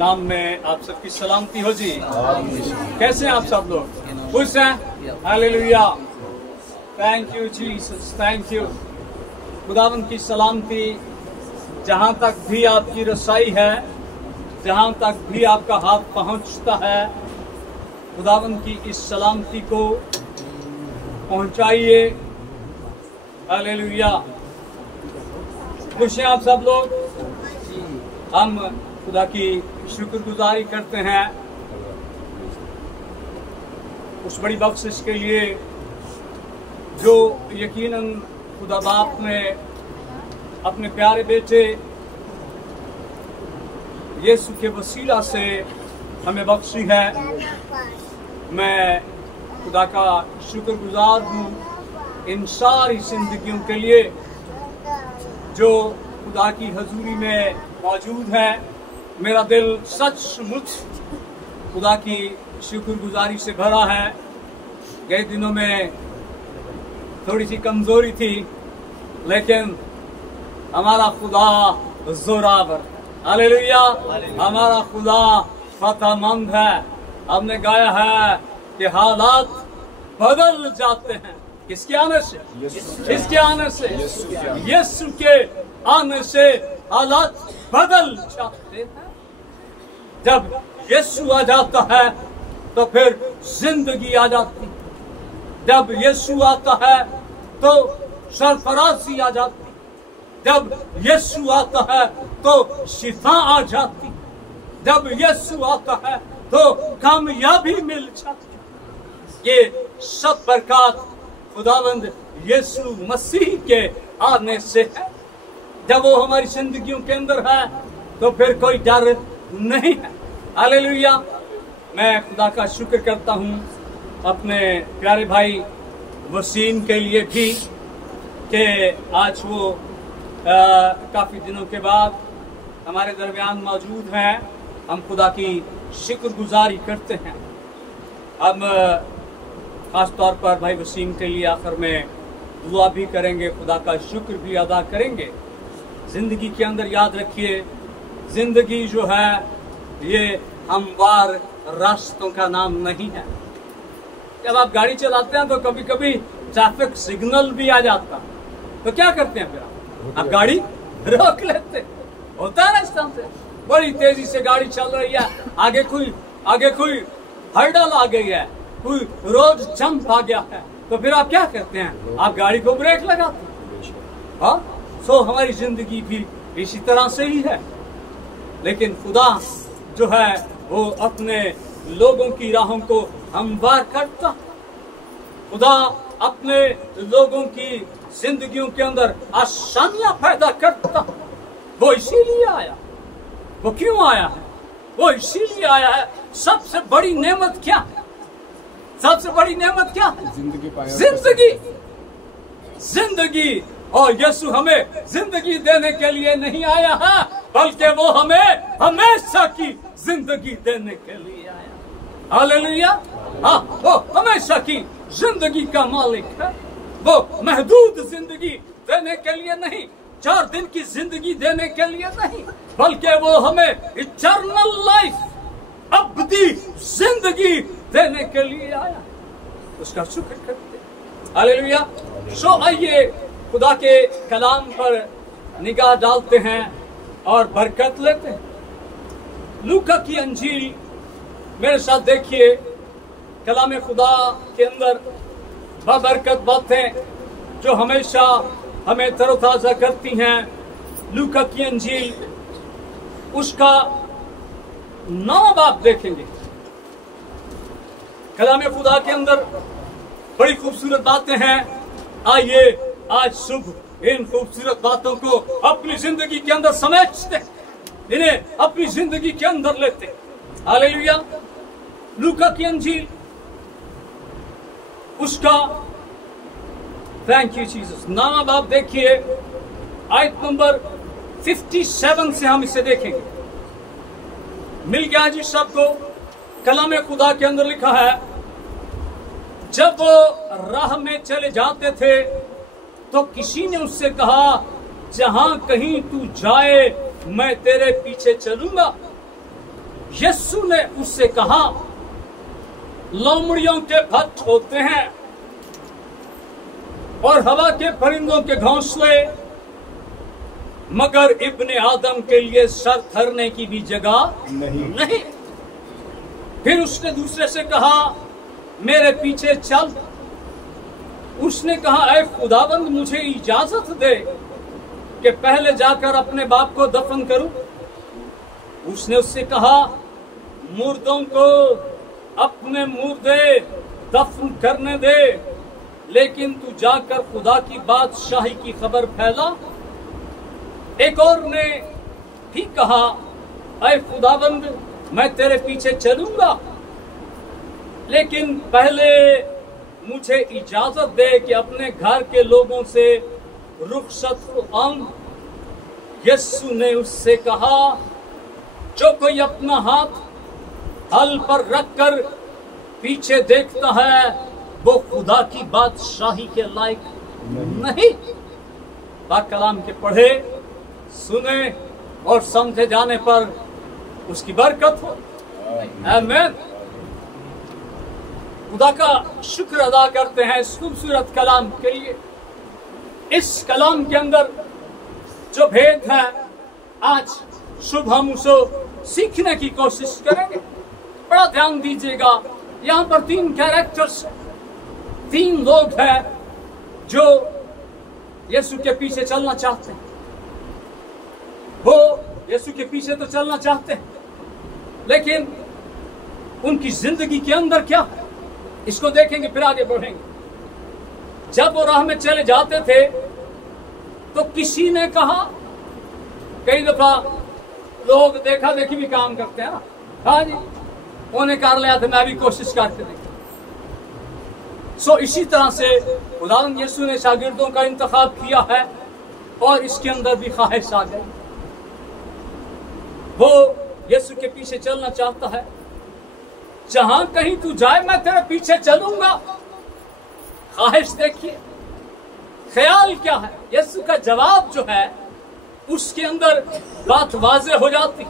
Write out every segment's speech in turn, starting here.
नाम में आप सबकी सलामती हो जी। कैसे हैं आप सब लोग? खुश हैं? Hallelujah, thank you Jesus, thank you. खुदावंद की सलामती जहाँ तक भी आपकी रसाई है, जहाँ तक भी आपका हाथ पहुँचता है, खुदावंद की इस सलामती को पहुँचाइए। हालेलुया। खुश हैं आप सब लोग? हम खुदा की शुक्रगुजारी करते हैं उस बड़ी बख्शिश के लिए जो यकीनन खुदा बाप ने अपने प्यारे बेटे यीशु के वसीला से हमें बख्शी है। मैं खुदा का शुक्रगुजार हूँ इन सारी जिंदगियों के लिए जो खुदा की हजूरी में मौजूद है। मेरा दिल सचमुच खुदा की शुक्रगुजारी से भरा है। कई दिनों में थोड़ी सी कमजोरी थी, लेकिन हमारा खुदा जोरावर, हालेलुया, हमारा खुदा फतहमंद है। हमने गाया है कि हालात बदल जाते हैं। किसके आने से? किसके आने से? यीशु के आने से हालात बदल जाते हैं। जब यीशु आ जाता है तो फिर जिंदगी आ जाती। जब यीशु आता है तो सरफराजी आ जाती। जब यीशु आता है तो शिफा आ जाती। जब यीशु आता है तो कामयाबी मिल जाती। ये सब बरकत खुदावंद यीशु मसीह के आने से है। जब वो हमारी जिंदगियों के अंदर है तो फिर कोई डर नहीं है। हालेलुया। मैं खुदा का शुक्र करता हूँ अपने प्यारे भाई वसीम के लिए भी कि आज वो काफी दिनों के बाद हमारे दरमियान मौजूद हैं। हम खुदा की शुक्रगुजारी करते हैं। हम खास तौर पर भाई वसीम के लिए आखिर में दुआ भी करेंगे, खुदा का शुक्र भी अदा करेंगे। जिंदगी के अंदर याद रखिए, जिंदगी जो है ये हमवार रास्तों का नाम नहीं है। जब आप गाड़ी चलाते हैं तो कभी कभी ट्रैफिक सिग्नल भी आ जाता, तो क्या करते हैं? फिर आप गाड़ी रोक लेते। होता है ना इस तरह से, बड़ी तेजी से गाड़ी चल रही है, आगे कोई हर्डल आ गई है, कोई रोड जंप आ गया है, तो फिर आप क्या करते हैं? आप गाड़ी को ब्रेक लगाते हैं। हाँ, सो हमारी जिंदगी भी इसी तरह से ही है। लेकिन खुदा जो है वो अपने लोगों की राहों को हमवार करता। खुदा अपने लोगों की जिंदगियों के अंदर आसानियां पैदा करता। वो इसीलिए आया। वो क्यों आया है? वो इसीलिए आया है। सबसे बड़ी नेमत क्या है? सबसे बड़ी नेमत क्या है? जिंदगी। और यीशु हमें जिंदगी देने के लिए नहीं आया है, बल्कि वो हमें हमेशा की जिंदगी देने के लिए आया। हालेलुया। हाँ, वो हमेशा की जिंदगी का मालिक है। वो महदूद जिंदगी देने के लिए नहीं, 4 दिन की जिंदगी देने के लिए नहीं, बल्कि वो हमें इटर्नल लाइफ, अबदी जिंदगी देने के लिए आया। उसका शुक्र करते। हालेलुया। सो आइए खुदा के कलाम पर निगाह डालते हैं और बरकत लेते हैं। लूका की अंजील मेरे साथ देखिए। कलाम खुदा के अंदर बरकत बातें जो हमेशा हमें तरोताजा करती हैं। लूका की अंजील उसका 9वां बाब देखेंगे। कलाम खुदा के अंदर बड़ी खूबसूरत बातें हैं। आइए आज सुबह इन खूबसूरत बातों को अपनी जिंदगी के अंदर समेटते, इन्हें अपनी जिंदगी के अंदर लेते। हालेलुया। लूका की अंजील उसका थैंक यू जीसस 9वां बाब देखिए, आयत नंबर 57 से हम इसे देखेंगे। मिल गया जी सबको? कलाम खुदा के अंदर लिखा है, जब वो राह में चले जाते थे तो किसी ने उससे कहा, जहां कहीं तू जाए मैं तेरे पीछे चलूंगा। यीशु ने उससे कहा, लोमड़ियों के भट्ट होते हैं और हवा के परिंदों के घोंसले, मगर इब्ने आदम के लिए सर धरने की भी जगह नहीं। फिर उसने दूसरे से कहा, मेरे पीछे चल। उसने कहा, ऐ खुदावंद, मुझे इजाजत दे कि पहले जाकर अपने बाप को दफन करूं। उसने उससे कहा, मुर्दों को अपने मुर्दे दफन करने दे, लेकिन तू जाकर खुदा की बादशाही की खबर फैला। एक और ने भी कहा, ऐ खुदावंद, मैं तेरे पीछे चलूंगा, लेकिन पहले मुझे इजाजत दे कि अपने घर के लोगों से रुखसत आऊं। यीशु ने उससे कहा, जो कोई अपना हाथ हल पर रखकर पीछे देखता है, वो खुदा की बादशाही के लायक नहीं। पाक कलाम के पढ़े, सुने और समझे जाने पर उसकी बरकत हो। आमीन। खुदा का शुक्र अदा करते हैं इस खूबसूरत कलाम के लिए। इस कलाम के अंदर जो भेद है, आज शुभ हम उसे सीखने की कोशिश करेंगे। बड़ा ध्यान दीजिएगा, यहाँ पर 3 कैरेक्टर्स, 3 लोग हैं जो यीशु के पीछे चलना चाहते हैं। वो यीशु के पीछे तो चलना चाहते हैं, लेकिन उनकी जिंदगी के अंदर क्या है, इसको देखेंगे, फिर आगे बढ़ेंगे। जब वो राह में चले जाते थे तो किसी ने कहा, कई दफा लोग देखा देखी भी काम करते हैं ना, हाँ जी, उन्हें कर लिया था, मैं भी कोशिश करके देखा। सो इसी तरह से खुदावंद यीशु ने शागिर्दों का इंतखाब किया है और इसके अंदर भी ख्वाहिश आ गई। वो यीशु के पीछे चलना चाहता है, जहां कहीं तू जाए मैं तेरे पीछे चलूंगा। ख्वाहिश देखिए, ख्याल क्या है। यीशु का जवाब जो है उसके अंदर बात वाज़ेह हो जाती।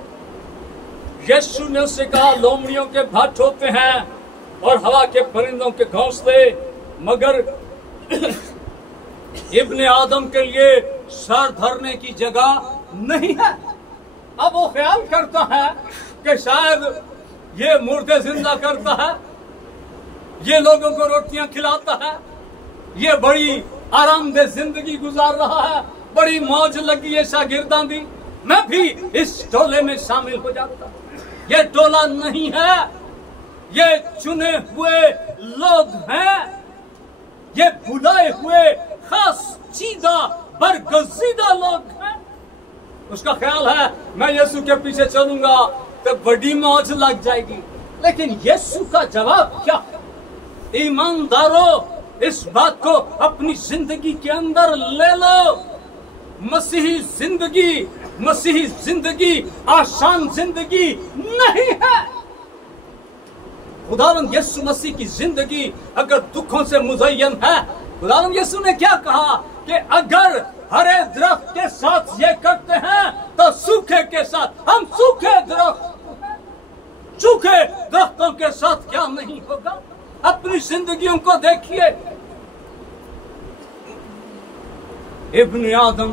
यीशु ने उससे कहा, लोमड़ियों के भट्ट होते हैं और हवा के परिंदों के घोंसले, मगर इब्ने आदम के लिए सर धरने की जगह नहीं है। अब वो ख्याल करता है कि शायद ये मुर्दे जिंदा करता है, ये लोगों को रोटियां खिलाता है, ये बड़ी आरामदेह जिंदगी गुजार रहा है, बड़ी मौज लगी है शागिर्दां दी, मैं भी इस टोले में शामिल हो जाता। ये टोला नहीं है, ये चुने हुए लोग हैं, ये बुलाए हुए खास चीजा बरगजीदा लोग हैं। उसका ख्याल है मैं यीशु के पीछे चलूंगा तो बड़ी मौज लग जाएगी। लेकिन यीशु का जवाब क्या? ईमानदारों, इस बात को अपनी जिंदगी के अंदर ले लो। मसीही जिंदगी आसान जिंदगी नहीं है। खुदावंद यीशु मसीह की जिंदगी अगर दुखों से मुज़य्यन है, खुदावंद यीशु ने क्या कहा कि अगर हरे दरख्त के साथ ये करते हैं तो सूखे के साथ हम सूखे दरख्तों के साथ क्या नहीं होगा। अपनी जिंदगियों को देखिए। इब्ने आदम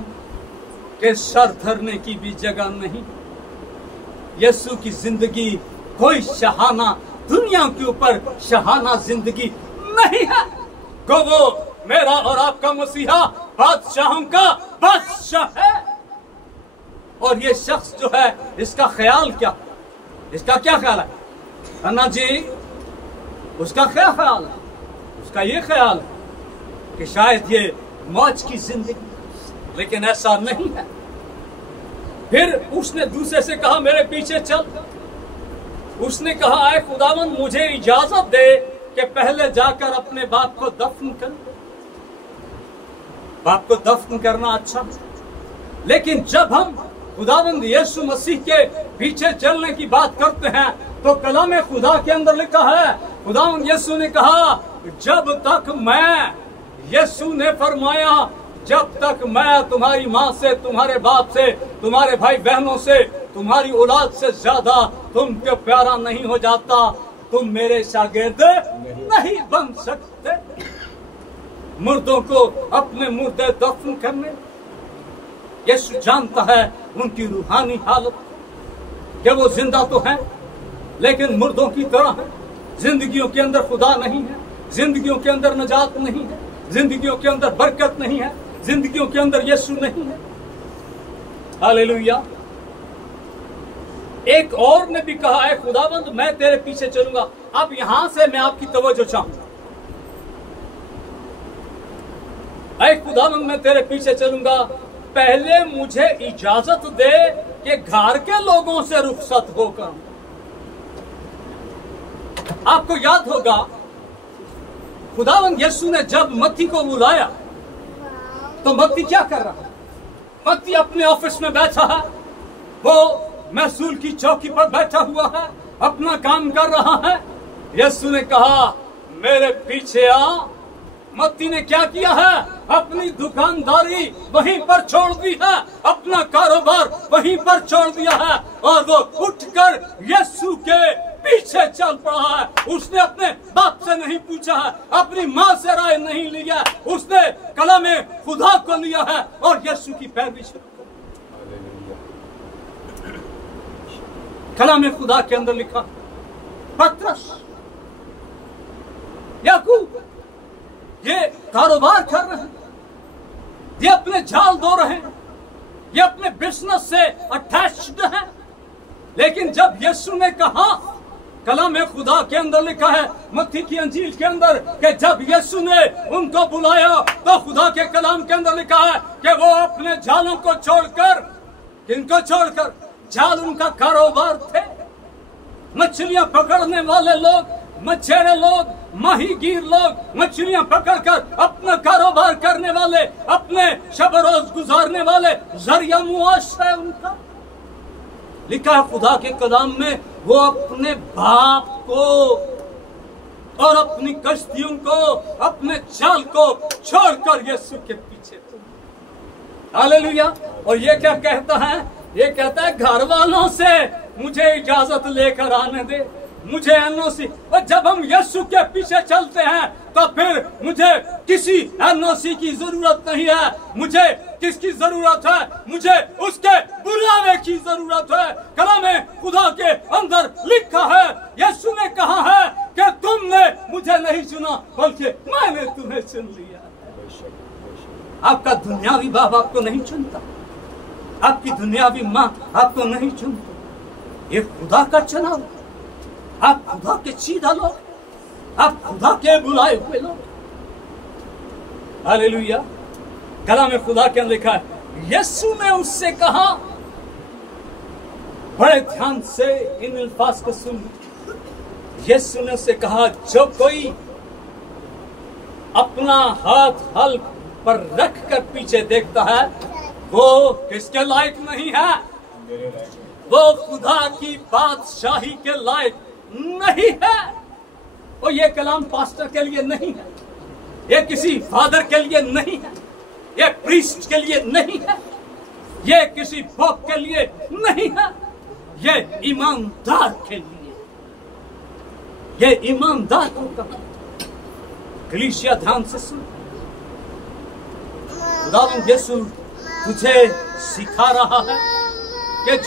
के सर धरने की भी जगह नहीं। यीशु की जिंदगी कोई शहाना, दुनिया के ऊपर शहाना जिंदगी नहीं है। को वो मेरा और आपका मसीहा बादशाहों का बादशाह है। और ये शख्स जो है, इसका ख्याल क्या, इसका क्या ख्याल है? अन्ना जी, उसका क्या ख्याल है? उसका ये ख्याल है कि शायद ये मौज की जिंदगी, लेकिन ऐसा नहीं है। फिर उसने दूसरे से कहा मेरे पीछे चल। उसने कहा ऐ खुदावंद मुझे इजाजत दे कि पहले जाकर अपने बाप को दफन कर। बाप को दफन करना अच्छा, लेकिन जब हम खुदावंद यीशु मसीह के पीछे चलने की बात करते हैं तो कलाम खुदा के अंदर लिखा है, खुदावंद यीशु ने कहा जब तक मैं, यीशु ने फरमाया जब तक मैं तुम्हारी माँ से, तुम्हारे बाप से, तुम्हारे भाई बहनों से, तुम्हारी औलाद से ज्यादा तुमको प्यारा नहीं हो जाता, तुम मेरे शागिर्द नहीं बन सकते। मुर्दों को अपने मुर्दे दफन करने, यीशु जानता है उनकी रूहानी हालत, कि वो जिंदा तो हैं लेकिन मुर्दों की तरह है। जिंदगियों के अंदर खुदा नहीं है, जिंदगियों के अंदर नजात नहीं है, जिंदगियों के अंदर बरकत नहीं है, जिंदगियों के अंदर यीशु नहीं है। हालेलुया। एक और ने भी कहा है, खुदावंद मैं तेरे पीछे चलूंगा। अब यहां से मैं आपकी तवज्जो चाहूंगा। ऐ खुदावंद मैं तेरे पीछे चलूंगा, पहले मुझे इजाजत दे कि घर के लोगों से रुखसत होकर। आपको याद होगा खुदावंद यीशु ने जब मत्ती को बुलाया तो मत्ती क्या कर रहा है? मत्ती अपने ऑफिस में बैठा है, वो महसूल की चौकी पर बैठा हुआ है, अपना काम कर रहा है। यीशु ने कहा मेरे पीछे आ। मत्ती ने क्या किया है? अपनी दुकानदारी वहीं पर छोड़ दी है, अपना कारोबार वहीं पर छोड़ दिया है और वो उठकर यीशु के पीछे चल पड़ा है। उसने अपने बाप से नहीं पूछा है, अपनी माँ से राय नहीं लिया, उसने कलाम खुदा को लिया है और यीशु की पैरवी शुरू की। कलाम खुदा के अंदर लिखा पतरस, याकूब ये कारोबार कर रहे हैं, ये अपने जाल धो रहे हैं, ये अपने बिजनेस से अटैच्ड हैं। लेकिन जब यीशु ने कहा, कलाम खुदा के अंदर लिखा है मत्ती की अंजील के अंदर कि जब यीशु ने उनको बुलाया तो खुदा के कलाम के अंदर लिखा है कि वो अपने जालों को छोड़कर, किनको छोड़कर? जाल उनका कारोबार थे। मछलियां पकड़ने वाले लोग, मछेरे लोग, माहीगीर लोग, मछलियां पकड़कर अपना कारोबार करने वाले, अपने शब रोज गुजारने वाले, जरिया मुआश है उनका। लिखा है खुदा के कलाम में, वो अपने बाप को और अपनी कश्तियों को, अपने जाल को छोड़कर यीशु के पीछे थे। हालेलुया। और ये क्या कहता है? ये कहता है घर वालों से मुझे इजाजत लेकर आने दे, मुझे एनओसी। और जब हम यीशु के पीछे चलते हैं तो फिर मुझे किसी एनओसी की जरूरत नहीं है। मुझे किसकी जरूरत है? मुझे उसके बुलावे की जरूरत है। कलाम खुदा के अंदर लिखा है, यीशु ने कहा है कि तुमने मुझे नहीं चुना बल्कि मैंने तुम्हें चुन लिया। आपका दुनियावी बाप आपको नहीं चुनता, आपकी दुनियावी माँ आपको नहीं चुनती। ये खुदा का चुनाव। आप खुदा के सीधा लोग, आप खुदा के बुलाए हुए लोग। हालेलुया। कलाम खुदा के अंदर लिखा है, यीशु ने उससे कहा, बड़े ध्यान से इन अल्फाज को सुन। यीशु ने उससे कहा, जो कोई अपना हाथ हल पर रख कर पीछे देखता है वो किसके लायक नहीं है? वो खुदा की बादशाही के लायक नहीं है। और ये कलाम पास्टर के लिए नहीं है, ये किसी फादर के लिए नहीं है, ये प्रीस्ट के लिए नहीं है, ये किसी पोप के लिए नहीं है, ये ईमानदार के लिए, ये ईमानदार होगा। कलीसिया ध्यान से सुन, खुदावंद यीशु तुझे सिखा रहा है कि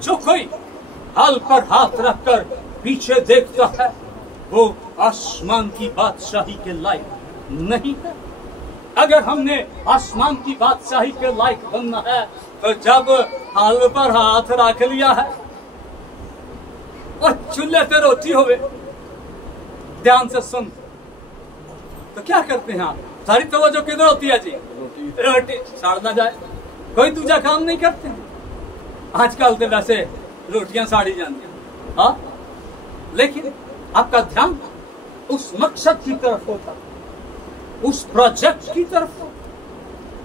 जो कोई हाल पर हाथ रखकर पीछे देखता है वो आसमान की बादशाही के लायक नहीं है। अगर हमने आसमान की बादशाही के लायक बनना है तो जब हाल पर हाथ रख लिया है और चूल्हे पे रोटी होवे, ध्यान से सुन, तो क्या करते हैं आप? सारी तवज्जो किधर होती है जी? रोटी साड़ ना जाए, कोई दूसरा काम नहीं करते हैं। आजकल तो वैसे रोटियां साड़ी जाती हैं, हाँ, लेकिन आपका ध्यान उस मकसद की तरफ होता, उस प्रोजेक्ट की तरफ हो।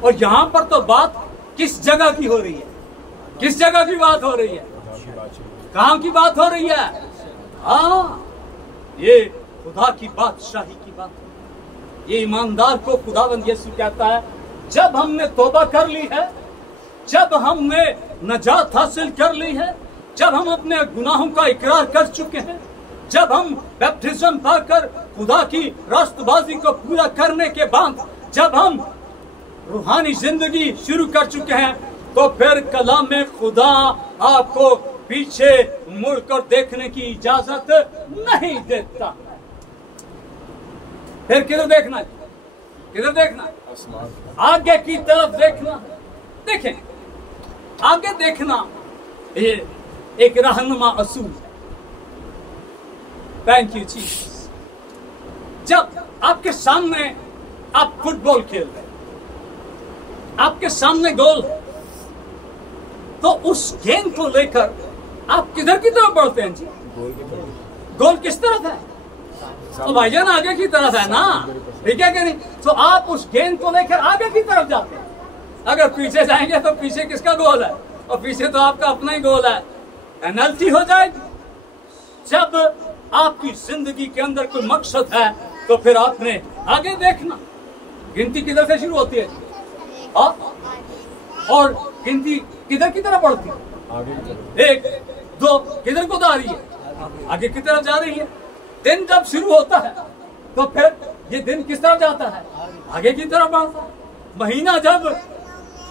और यहाँ पर तो बात किस जगह की हो रही है? किस जगह की बात हो रही है? कहाँ की बात हो रही है? हाँ, ये खुदा की बादशाही की बात। ये ईमानदार को खुदावंद यीशु कहता है, जब हमने तौबा कर ली है, जब हमने नजात हासिल कर ली है, जब हम अपने गुनाहों का इकरार कर चुके हैं, जब हम बैप्टिज्म पाकर खुदा की रास्तबाजी को पूरा करने के बाद जब हम रूहानी जिंदगी शुरू कर चुके हैं, तो फिर कलाम में खुदा आपको पीछे मुड़कर देखने की इजाजत नहीं देता है। फिर किधर देखना है? किधर देखना है? आगे की तरफ देखना है। देखें, आगे देखना ये एक रहनुमा असूल है। Thank you Jesus. जब आपके सामने आप फुटबॉल खेल रहे हैं, आपके सामने गोल है, तो उस गेंद को लेकर आप किधर की तरफ बढ़ते हैं जी? गोल किस तरफ है? तो भाईजान आगे की तरफ है ना, ठीक है कि नहीं? तो आप उस गेंद को लेकर आगे की तरफ जाते हैं। अगर पीछे जाएंगे तो पीछे किसका गोल है? और पीछे तो आपका अपना ही गोल है, पेनल्टी हो जाएगी। जब आपकी जिंदगी के अंदर कोई मकसद है तो फिर आपने आगे देखना। गिनती किधर से शुरू होती है? और गिनती किधर की तरफ बढ़ती है? एक दो किधर को जा रही है? आगे की तरफ जा रही है। दिन जब शुरू होता है तो फिर ये दिन किस तरफ जाता है? आगे की तरफ बढ़ता है। महीना जब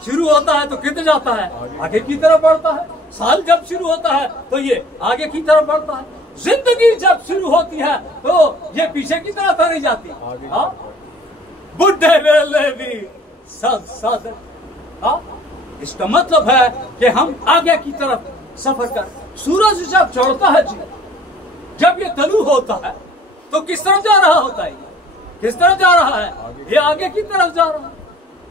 शुरू होता है तो किधर जाता है? आगे की तरफ बढ़ता है। साल जब शुरू होता है तो ये आगे की तरफ बढ़ता है। जिंदगी जब शुरू होती है तो ये पीछे की तरफ नहीं जाती। बुढ़े वेले भी सब साथ। इसका मतलब है कि हम आगे की तरफ सफर कर। सूरज जब चढ़ता है जी, जब ये तलू होता है तो किस तरफ जा रहा होता है? किस तरफ जा रहा है? ये आगे की तरफ जा रहा है,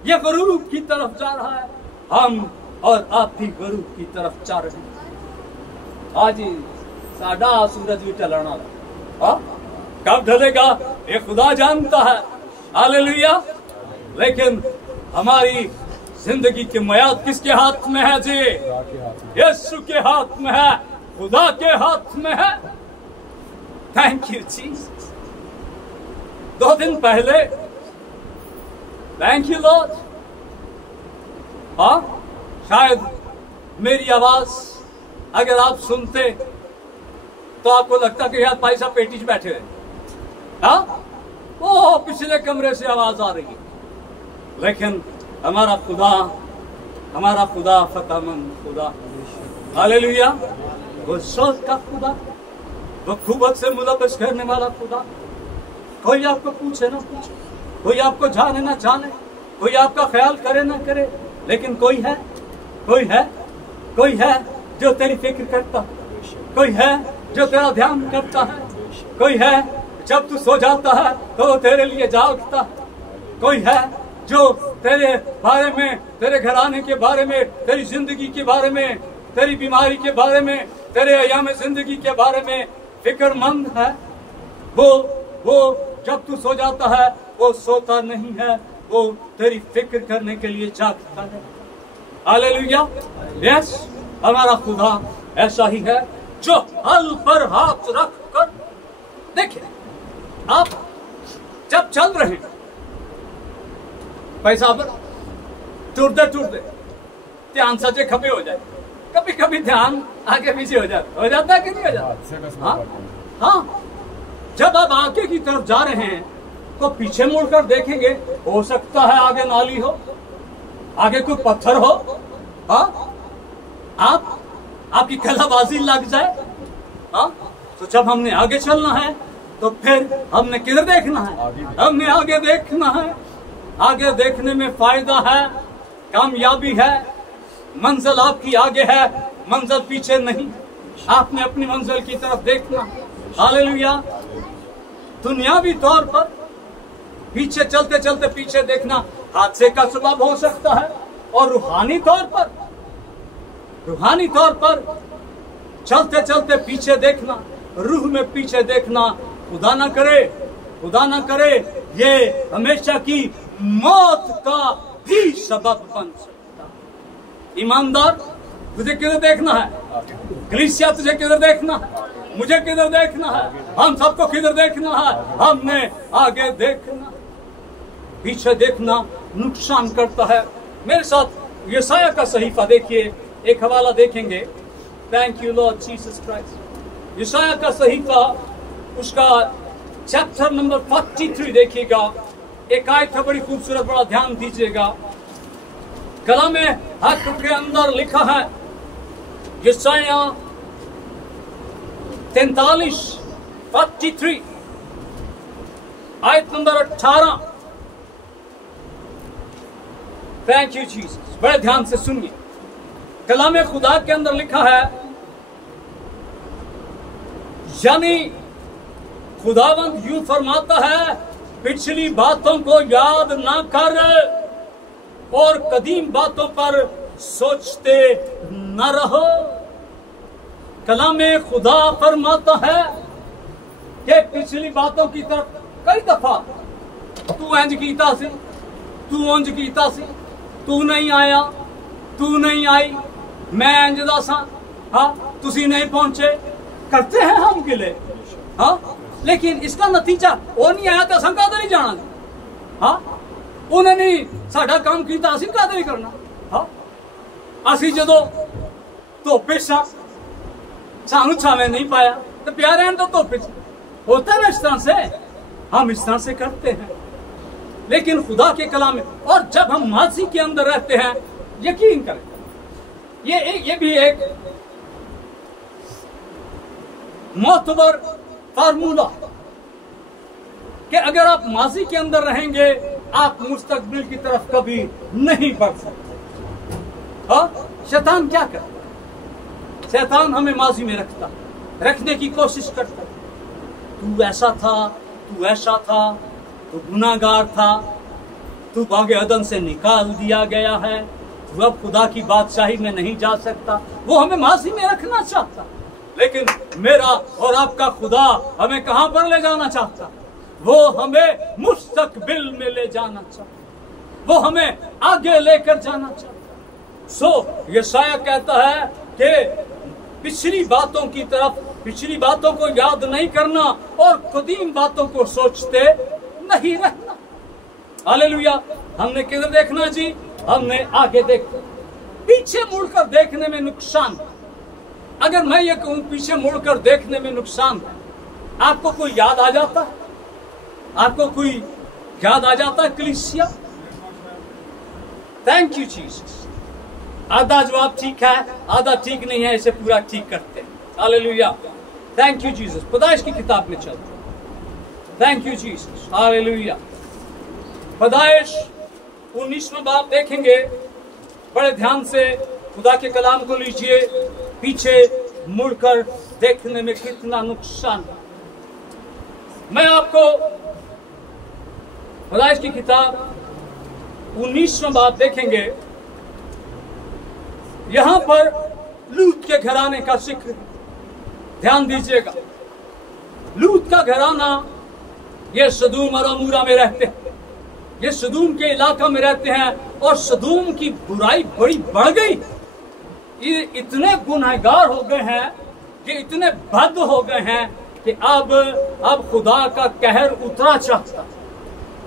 ये गरूब की तरफ जा रहा है। हम और आप भी गरूब की तरफ जा रहे हैं। आज साडा सूरज भी ढलना कब ढलेगा ये खुदा जानता है। हालेलुया। लेकिन हमारी जिंदगी की मयाद किसके हाथ में है जी? यीशु के हाथ में है, खुदा के हाथ में है। Thank you Jesus. 2 दिन पहले, थैंक यू लॉर्ड, शायद मेरी आवाज अगर आप सुनते तो आपको लगता कि यार भाई साहब पेटी से बैठे हैं। वो पिछले कमरे से आवाज आ रही है। लेकिन हमारा खुदा फतामंद खुदा, हालेलुया, वो सोच का खुदा, वो खूबत से मुलब्बस करने वाला खुदा। कोई आपको पूछे ना पूछे, कोई आपको जाने ना जाने, कोई आपका ख्याल करे ना करे, लेकिन कोई है जो तेरी फिक्र करता है, कोई है जो तेरा ध्यान करता है, कोई है जब तू सो जाता है तो तेरे लिए जागता है, कोई है जो तेरे बारे में, तेरे घराने के बारे में, तेरी जिंदगी के बारे में, तेरी बीमारी के बारे में, तेरे अयाम जिंदगी के बारे में फिक्रमंद है। वो जब तू सो जाता है वो सोता नहीं है, वो तेरी फिक्र करने के लिए जागता है। हालेलुया। यस, हमारा खुदा ऐसा ही है जो हल पर हाथ रख कर, देखिए आप जब चल रहे हैं पैसा पर टूटते ध्यान सजे खपे हो जाए, कभी कभी ध्यान आगे पीछे हो जाता है कि नहीं हो जाता? हाँ, जब आप आगे की तरफ जा रहे हैं तो पीछे मुड़कर देखेंगे, हो सकता है आगे नाली हो, आगे कोई पत्थर हो, आपकी कलाबाजी लग जाए। तो जब हमने आगे चलना है तो फिर हमने किधर देखना है? हमने आगे देखना है। आगे देखने में फायदा है, कामयाबी है, मंजिल आपकी आगे है, मंजिल पीछे नहीं। आपने अपनी मंजिल की तरफ देखना। हालेलुया। दुनियावी तौर पर पीछे चलते चलते पीछे देखना हादसे का सबब हो सकता है, और रूहानी तौर पर चलते चलते पीछे देखना, रूह में पीछे देखना, खुदा ना करे ये हमेशा की मौत का भी सबब बन सकता। ईमानदार, तुझे किधर देखना है? कलीसिया, तुझे किधर देखना है? मुझे किधर देखना है? हम सबको किधर देखना है? हमने आगे देखना। पीछे देखना नुकसान करता है। मेरे साथ यशाया का सहीफा देखिए, एक हवाला देखेंगे। Thank you Lord Jesus Christ. यशाया का सहीफा, उसका चैप्टर नंबर 43 देखिएगा। एक आयत है बड़ी खूबसूरत, बड़ा ध्यान दीजिएगा। कलाम हक के अंदर लिखा है, यशाया 43 आयत नंबर 18। Thank you Jesus. बड़े ध्यान से सुनिए। कलाम खुदा के अंदर लिखा है, यानी खुदावंद यूं फरमाता है, पिछली बातों को याद ना कर और कदीम बातों पर सोचते न रहो। कलाम खुदा फरमाता है कि पिछली बातों की तरफ कई दफा तू इंज कीता सी, तू उंज कीता सी, तू नहीं आया, तू नहीं आई, मैं इंज दा सा, हाँ तुसी नहीं पहुंचे, करते हैं हम गिले, हाँ लेकिन इसका नतीजा वो नहीं आया तो असं कादे नहीं जाना, हाँ उन्हें नहीं साडा काम कीता, असीं कादे नहीं करना, हाँ असीं जदों धोपे सा सानू छावे नहीं पाया तो प्यारे हैं तो धोपे होता है ना। इस तरह से हम इस तरह से करते हैं, लेकिन खुदा के कलाम में, और जब हम माजी के अंदर रहते हैं, यकीन करें ये भी एक मोतबर फार्मूला कि अगर आप माजी के अंदर रहेंगे, आप मुस्तकबिल की तरफ कभी नहीं बढ़ सकते। हाँ शैतान क्या करता? शैतान हमें माजी में रखने की कोशिश करता। तू ऐसा था, तू ऐसा था, तू गुनाहगार था, तू बागे अदन से निकाल दिया गया है, तू अब खुदा की बादशाही में नहीं जा सकता। वो हमें माजी में रखना चाहता, लेकिन मेरा और आपका खुदा हमें कहां पर ले जाना चाहता? वो हमें मुस्तकबिल में ले जाना चाहता, वो हमें आगे लेकर जाना चाहता। सो यशाया कहता है कि पिछली बातों की तरफ, पिछली बातों को याद नहीं करना और कदीम बातों को सोचते नहीं रहना। हालेलुया। हमने किधर देखना जी? हमने आगे देखना। पीछे मुड़कर देखने में नुकसान। अगर मैं ये कहूं पीछे मुड़कर देखने में नुकसान है, आपको कोई याद आ जाता है? आपको कोई याद आ जाता है कलीसिया? Thank you Jesus. आधा जवाब ठीक है, आधा ठीक नहीं है, इसे पूरा ठीक करते हैं। हालेलुया। Thank you Jesus. पैदाइश की किताब में चलते। Thank you Jesus. हालेलुया। पैदाइश 19वां बाब देखेंगे, बड़े ध्यान से खुदा के कलाम को लीजिए। पीछे मुड़कर देखने में कितना नुकसान है। मैं आपको पैदाइश की किताब 19वां बाब देखेंगे। यहां पर लूत के घराने का जिक्र, ध्यान दीजिएगा। लूत का घराना ये सदूम और अमूरा में रहते हैं, ये सदूम के इलाका में रहते हैं, और सदूम की बुराई बड़ी बढ़ गई। ये इतने गुनहगार हो गए हैं, कि इतने बद हो गए हैं कि अब खुदा का कहर उतरा चाहता।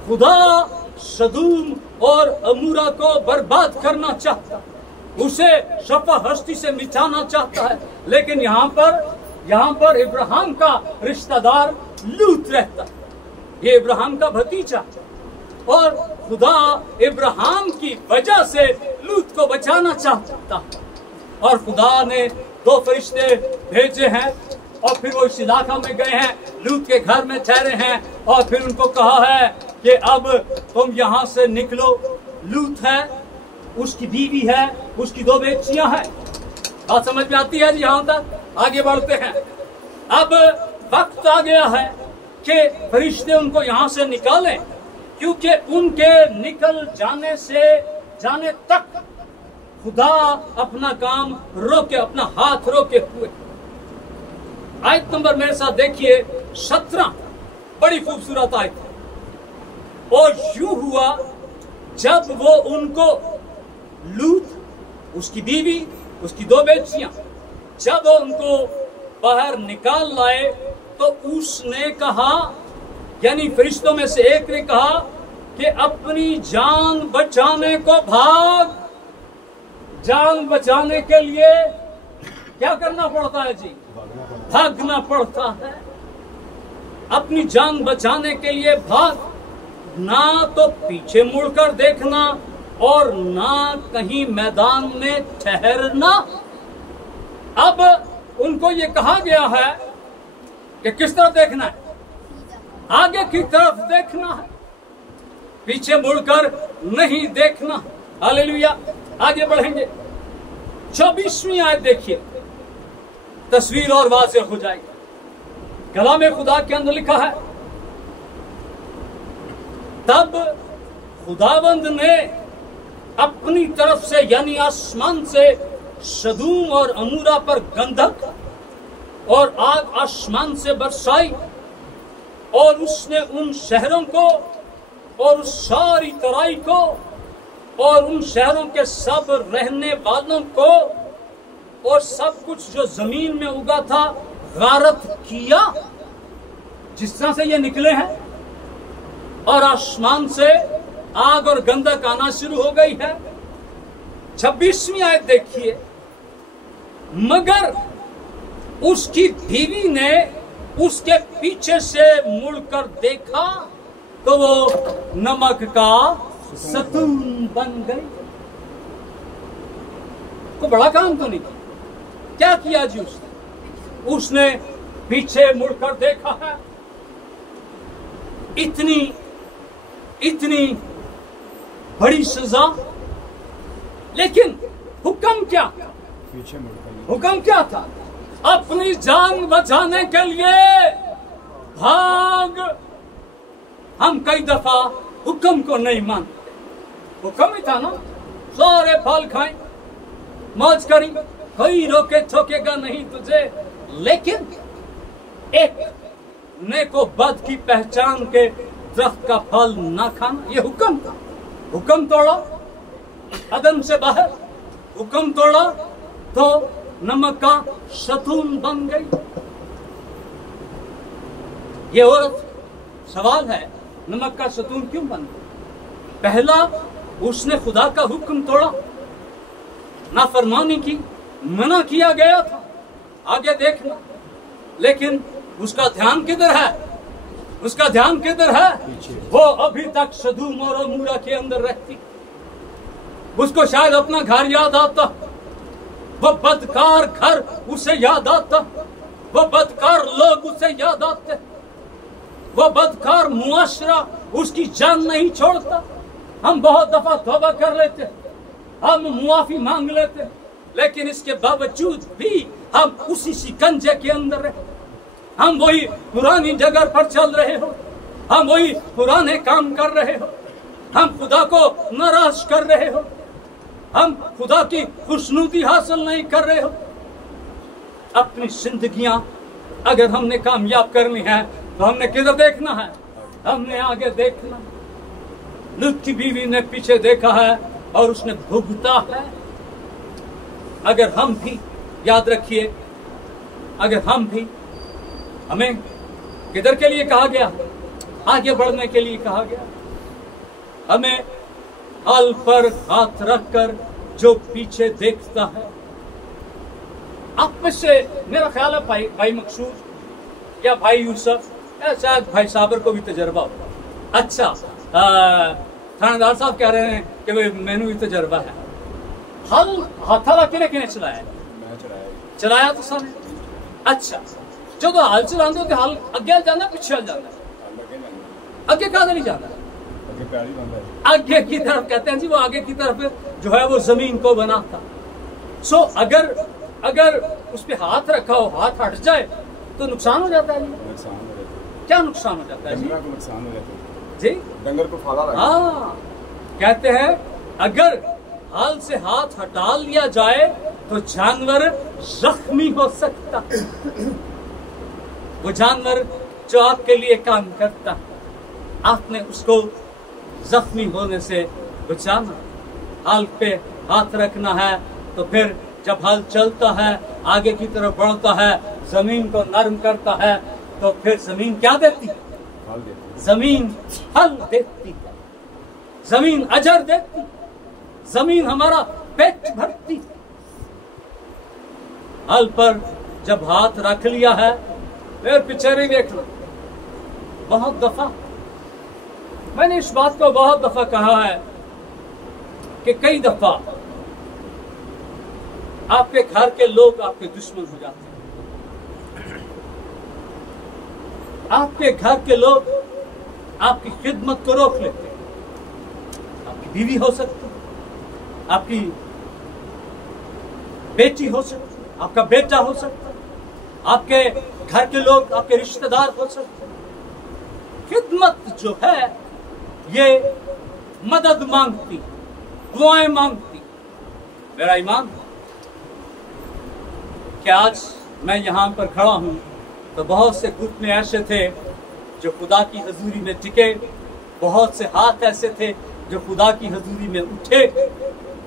खुदा सदूम और अमूरा को बर्बाद करना चाहता, उसे शफा हस्ती से मिटाना चाहता है। लेकिन यहाँ पर इब्राहिम का रिश्तेदार लूत रहता, ये इब्राहिम का भतीजा, और खुदा इब्राहिम की वजह से लूत को बचाना चाहता। और खुदा ने 2 फरिश्ते भेजे हैं, और फिर वो इस इलाका में गए हैं, लूत के घर में ठहरे हैं, और फिर उनको कहा है कि अब तुम यहाँ से निकलो। लूत है, उसकी बीवी है, उसकी 2 बेटियां हैं। बात समझ में आती है जी? यहाँ तक आगे बढ़ते हैं। अब वक्त आ गया है कि फरिश्ते उनको यहाँ से निकालें, क्योंकि उनके निकल जाने तक खुदा अपना काम रोके, अपना हाथ रोके हुए। आयत नंबर मेरे साथ देखिए 17, बड़ी खूबसूरत आयत है। और यूं हुआ जब वो उनको लूत, उसकी बीवी, उसकी 2 बेटियां, जब वो उनको बाहर निकाल लाए, तो उसने कहा, यानी फरिश्तों में से एक ने कहा कि अपनी जान बचाने को भाग। जान बचाने के लिए क्या करना पड़ता है जी? भागना पड़ता है। अपनी जान बचाने के लिए भाग, ना तो पीछे मुड़कर देखना और ना कहीं मैदान में ठहरना। अब उनको ये कहा गया है कि किस तरफ देखना है? आगे की तरफ देखना है, पीछे मुड़कर नहीं देखना। हालेलुया। आगे बढ़ेंगे, 24वीं आयत देखिए, तस्वीर और वाज़ेह हो जाएगी। कलाम खुदा के अंदर लिखा है, तब खुदावंद ने अपनी तरफ से यानी आसमान से सदूम और अमूरा पर गंधक और आग आसमान से बरसाई, और उसने उन शहरों को और उस सारी तराई को और उन शहरों के सब रहने वालों को और सब कुछ जो जमीन में उगा था गारत किया, जिस तरह से ये निकले हैं। और आसमान से आग और गंधक आना शुरू हो गई है। 26वीं आयत देखिए, मगर उसकी बीवी ने उसके पीछे से मुड़कर देखा तो वो नमक का सतून बन गई। को बड़ा काम तो नहीं किया। क्या किया जी उसने? उसने पीछे मुड़कर देखा है। इतनी बड़ी सजा, लेकिन हुक्म क्या? हुक्म क्या था? अपनी जान बचाने के लिए भाग। हम कई दफा हुक्म को नहीं मानते। हुक्म ही था ना, सारे फल खाएं, मौज करी, कोई रोके ठोकेगा नहीं तुझे। लेकिन एक नेको बद की पहचान के दरख्त का फल ना खाना, ये हुक्म था। हुक्म तोड़ा, अदम से बाहर हुक्म तोड़ा तो नमक का सतून बन गई। ये औरत, सवाल है, नमक का सतून क्यों बन गई? पहला, उसने खुदा का हुक्म तोड़ा, नाफरमानी की, मना किया गया था। आगे देखना, लेकिन उसका ध्यान किधर है? उसका ध्यान किधर है? वो अभी तक सदूम और अमूरा के अंदर रहती। उसको शायद अपना घर याद आता, वो बदकार घर उसे याद आता, वो बदकार लोग उसे याद आते, वो बदकार मुआशरा उसकी जान नहीं छोड़ता। हम बहुत दफा तौबा कर लेते, हम मुआफी मांग लेते, लेकिन इसके बावजूद भी हम उसी शिकंजे के अंदर रहे। हम वही पुरानी जगह पर चल रहे हो, हम वही पुराने काम कर रहे हो, हम खुदा को नाराज कर रहे हो, हम खुदा की खुशनुदी हासिल नहीं कर रहे हो। अपनी जिंदगियां अगर हमने कामयाब करनी है तो हमने किधर देखना है? हमने आगे देखना। लूत की बीवी ने पीछे देखा है और उसने भुगता है। अगर हम भी, याद रखिए, अगर हम भी, हमें किधर के लिए कहा गया? आगे बढ़ने के लिए कहा गया। हमें हल पर हाथ रखकर जो पीछे देखता है। आप में से मेरा ख्याल है भाई मकसूद या भाई यूसुफ, शायद भाई साबर को भी तजर्बा होगा। अच्छा, थानेदार साहब कह रहे हैं कि भाई मैनू भी तजर्बा है। हल हथाला किने चलाया? चलाया तो सारे। अच्छा, जो तो हल चलाते हो तो हल अगे जाना, पिछे जाना? अगे कहा नहीं जाना, आगे की तरफ कहते हैं जी। वो आगे की तरफ जो है वो जमीन को बनाता। सो अगर उस पे हाथ रखा हो, हाथ हट जाए तो नुकसान हो जाता है। क्या नुकसान हो जाता है जी? नुकसान हो जाता है जी, डंगर को फाला लगा। हाँ, कहते हैं अगर हाल से हाथ हटा लिया जाए तो जानवर जख्मी हो सकता। वो जानवर जो आपके लिए काम करता, आपने उसको जख्मी होने से बचाना। हाल पे हाथ रखना है तो फिर जब हल चलता है, आगे की तरफ बढ़ता है, जमीन को नरम करता है, तो फिर जमीन क्या देती है? जमीन फल देती है। जमीन अजर देती, जमीन हमारा पेट भरती। हल पर जब हाथ रख लिया है फिर पीछे नहीं देखना। बहुत दफा मैंने इस बात को बहुत दफा कहा है कि कई दफा आपके घर के लोग आपके दुश्मन हो जाते हैं। आपके घर के लोग आपकी खिदमत को रोक लेते हैं। आपकी बीवी हो सकती है, आपकी बेटी हो सकती है, आपका बेटा हो सकता है, आपके घर के लोग, आपके रिश्तेदार हो सकते हैं। खिदमत जो है ये मदद मांगती, दुआएं मांगती। मेरा ईमान कि आज मैं यहां पर खड़ा हूं तो बहुत से घुटने ऐसे थे जो खुदा की हजूरी में टिके, बहुत से हाथ ऐसे थे जो खुदा की हजूरी में उठे,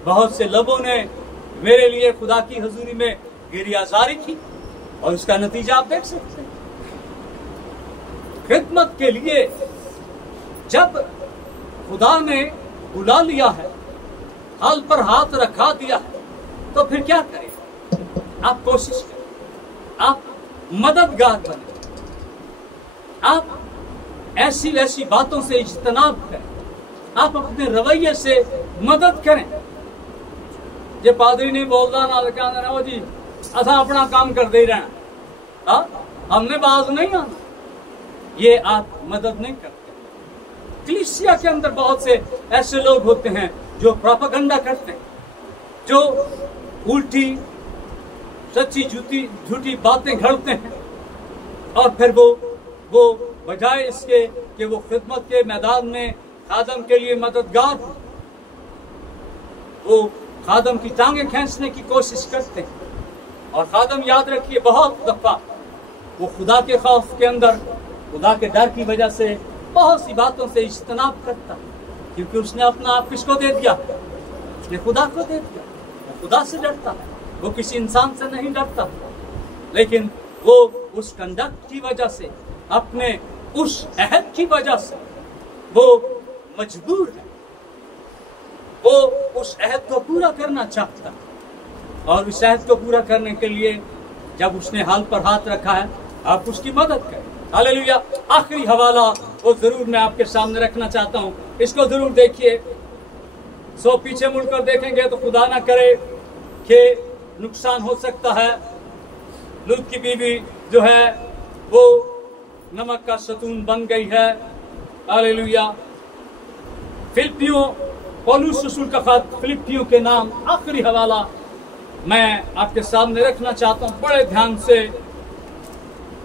बहुत से लबों ने मेरे लिए खुदा की हजूरी में गिरिया जारी की, और उसका नतीजा आप देख सकते हैं। खिदमत के लिए जब खुदा ने बुला लिया है, हाल पर हाथ रखा दिया है, तो फिर क्या करें? आप कोशिश करें, आप मददगार बने, आप ऐसी वैसी बातों से इज्तनाब करें, आप अपने रवैये से मदद करें। जे पादरी नहीं बोलता ना कहना वो जी असा अपना काम करते ही रहना, हमने बाज नहीं आना, ये आप मदद नहीं करते। कलीसिया के अंदर बहुत से ऐसे लोग होते हैं जो प्रोपेगेंडा करते हैं, जो उल्टी सच्ची झूठी बातें घड़ते हैं, और फिर वो बजाय इसके कि वो खिदमत के मैदान में खादम के लिए मददगार हो, वो खादम की टांगें खींचने की कोशिश करते हैं। और खादम याद रखिए बहुत दफा वो खुदा के खौफ के अंदर, खुदा के डर की वजह से बहुत सी बातों से इज्तनाब करता, क्योंकि उसने अपना आप किसको दे दिया? उसने खुदा को दे दिया। वो खुदा से डरता है, वो किसी इंसान से नहीं डरता, लेकिन वो उस कंडक्ट की वजह से, अपने उस अहद की वजह से वो मजबूर है, वो उस अहद को पूरा करना चाहता, और उस अहद को पूरा करने के लिए जब उसने हाल पर हाथ रखा है, आप उसकी मदद करें। हालेलुया। आखिरी हवाला वो जरूर मैं आपके सामने रखना चाहता हूं, इसको जरूर देखिए। सो पीछे मुड़कर देखेंगे तो खुदा ना करे कि नुकसान हो सकता है। लूत की बीवी जो है वो नमक का सतून बन गई है। हालेलुया। फिलिप्पियों, पौलुस रसूल का खत फिलिप्पियों के नाम, आखिरी हवाला मैं आपके सामने रखना चाहता हूं बड़े ध्यान से।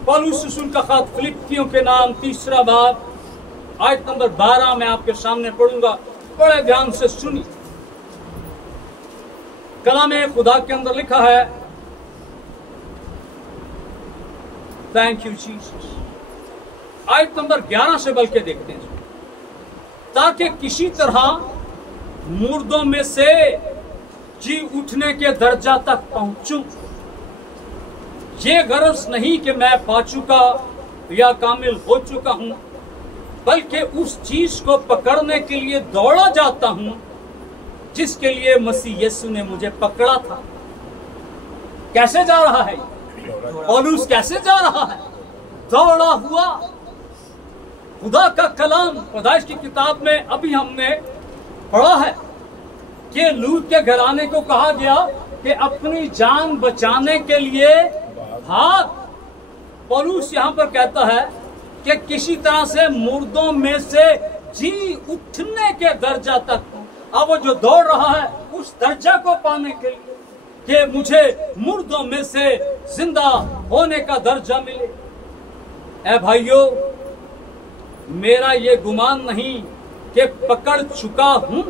पौलुस रसूल का खत फिलिप्पियों के नाम, 3 बाब, आयत नंबर 12 मैं आपके सामने पढ़ूंगा, बड़े ध्यान से सुनिए। कलामे खुदा के अंदर लिखा है, थैंक यू जीसस। आयत नंबर 11 से बल्कि देखते हैं, ताकि किसी तरह मुर्दों में से जी उठने के दर्जा तक पहुंचूं। ये गरज नहीं कि मैं पा चुका या कामिल हो चुका हूं, बल्कि उस चीज को पकड़ने के लिए दौड़ा जाता हूं जिसके लिए मसीह यीशु ने मुझे पकड़ा था। कैसे जा रहा है पौलुस? कैसे जा रहा है? दौड़ा हुआ। खुदा का कलाम पैदाइश की किताब में अभी हमने पढ़ा है कि लूत के घराने को कहा गया कि अपनी जान बचाने के लिए भाग। पौलुस यहाँ पर कहता है कि किसी तरह से मुर्दों में से जी उठने के दर्जा तक, अब वो जो दौड़ रहा है उस दर्जा को पाने के लिए कि मुझे मुर्दों में से जिंदा होने का दर्जा मिले। ऐ भाइयों, मेरा ये गुमान नहीं कि पकड़ चुका हूं,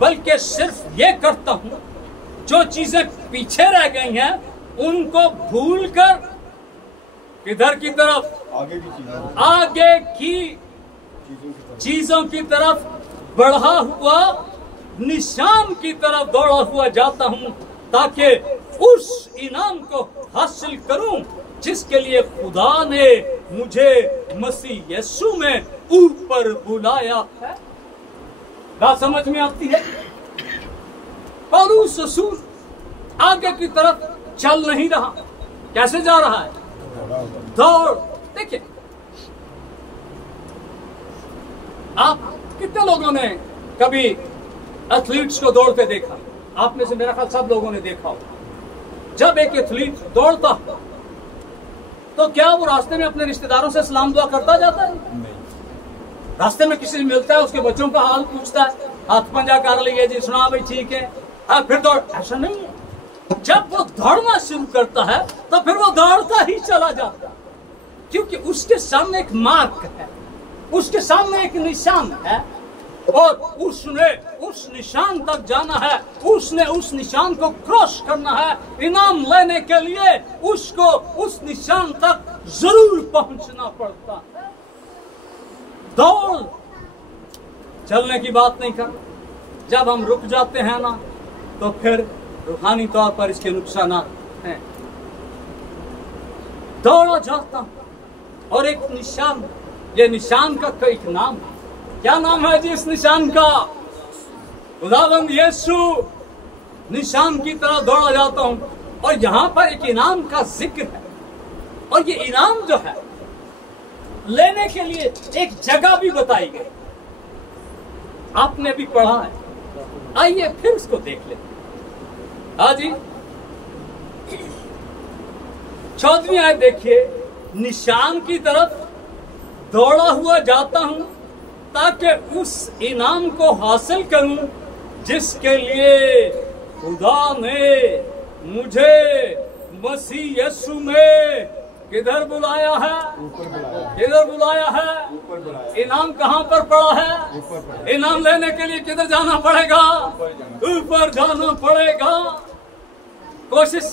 बल्कि सिर्फ ये करता हूं जो चीजें पीछे रह गई हैं उनको भूलकर किधर की तरफ? आगे की चीजों की तरफ बढ़ा हुआ, निशान की तरफ दौड़ा हुआ जाता हूं, ताकि उस इनाम को हासिल करूं जिसके लिए खुदा ने मुझे मसीह यीशु में ऊपर बुलाया है। बात समझ में आती है? पौलुस रसूल आगे की तरफ चल नहीं रहा, कैसे जा रहा है? दौड़। देखिए, आप कितने लोगों ने कभी एथलीट्स को दौड़ते देखा? आप में से मेरा ख्याल सब लोगों ने देखा हो। जब एक एथलीट दौड़ता तो क्या वो रास्ते में अपने रिश्तेदारों से सलाम दुआ करता जाता है? रास्ते में किसी से मिलता है, उसके बच्चों का हाल पूछता है, हाथ पंजा कर लिया जी, सुना भाई ठीक है, फिर दौड़? ऐसा नहीं है। जब वो दौड़ना शुरू करता है तो फिर वो दौड़ता ही चला जाता है, क्योंकि उसके सामने एक मार्क है, उसके सामने एक निशान है, और उसने उस निशान तक जाना है, उसने उस निशान को क्रॉस करना है। इनाम लेने के लिए उसको उस निशान तक जरूर पहुंचना पड़ता है। दौड़ चलने की बात नहीं कर। जब हम रुक जाते हैं ना, तो फिर रूहानी तौर पर इसके नुकसान हैं। दौड़ा जाता और एक निशान, ये निशान का एक नाम है। क्या नाम है जी इस निशान का? खुदावंद यीशु। निशान की तरह दौड़ा जाता हूं, और यहां पर एक इनाम का जिक्र है, और ये इनाम जो है लेने के लिए एक जगह भी बताई गई। आपने भी पढ़ा है, आइए फिर उसको देख लेते हैं। हाँ जी, 14वीं आयत देखिए, निशान की तरफ दौड़ा हुआ जाता हूं ताकि उस इनाम को हासिल करूं जिसके लिए खुदा ने मुझे मसीह यीशु में किधर बुलाया है? किधर बुलाया है? इनाम कहां पर पड़ा है? इनाम लेने के लिए किधर जाना पड़ेगा? ऊपर जाना पड़ेगा। कोशिश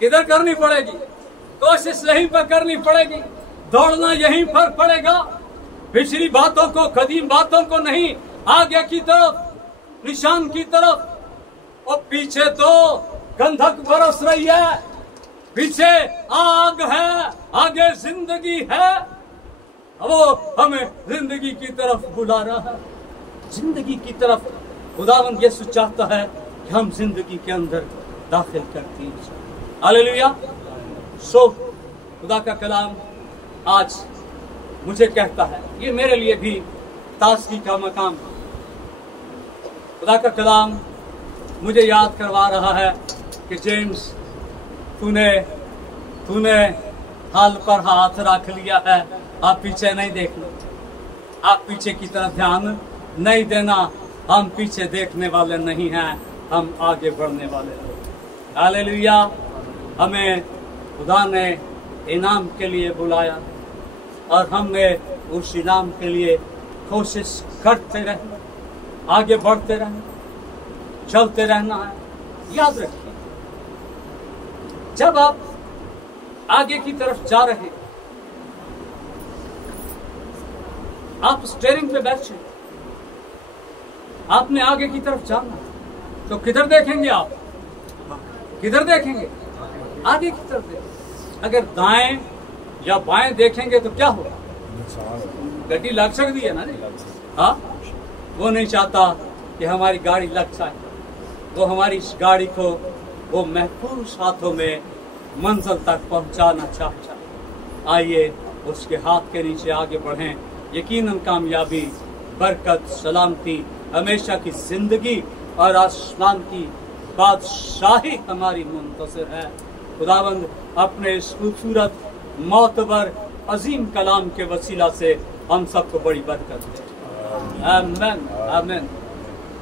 किधर करनी पड़ेगी? कोशिश यहीं पर करनी पड़ेगी, दौड़ना यहीं पर पड़ेगा। पिछली बातों को, कदीम बातों को नहीं, आगे की तरफ, निशान की तरफ। और पीछे तो गंधक बरस रही है, पीछे आग है, आगे जिंदगी है। वो हमें जिंदगी की तरफ बुला रहा है, जिंदगी की तरफ। खुदावंद यीशु चाहता है कि हम जिंदगी के अंदर दाखिल करते हैं। हालेलुया। सो खुदा का कलाम आज मुझे कहता है, ये मेरे लिए भी ताज़गी का मकाम है। खुदा का कलाम मुझे याद करवा रहा है कि जेम्स, तूने हाल पर हाथ रख लिया है, आप पीछे नहीं देखना, आप पीछे की तरफ ध्यान नहीं देना। हम पीछे देखने वाले नहीं हैं, हम आगे बढ़ने वाले लोग। हालेलुया। हमें खुदा ने इनाम के लिए बुलाया, और हमने उस इनाम के लिए कोशिश करते रहना, आगे बढ़ते रहना, चलते रहना है। याद रखिए, जब आप आगे की तरफ जा रहे हैं, आप स्टीयरिंग पे बैठे, आपने आगे की तरफ जाना, तो किधर देखेंगे आप? किधर देखेंगे? आगे की तरफ देखेंगे। अगर दाएं या बाएं देखेंगे तो क्या होगा? गड्डी लग सकती है ना जी। हाँ, वो नहीं चाहता कि हमारी गाड़ी लग जाए, वो हमारी इस गाड़ी को वो महफूज हाथों में मंजिल तक पहुंचाना चाहता है। आइए उसके हाथ के नीचे आगे बढ़ें। यकीनन कामयाबी, बरकत, सलामती, हमेशा की जिंदगी और आसमान की बादशाही हमारी मुंतज़िर है। खुदावंद अपने इस खूबसूरत मोतबर अजीम कलाम के वसीला से हम सबको बड़ी बरकत दे। आमीन, आमीन।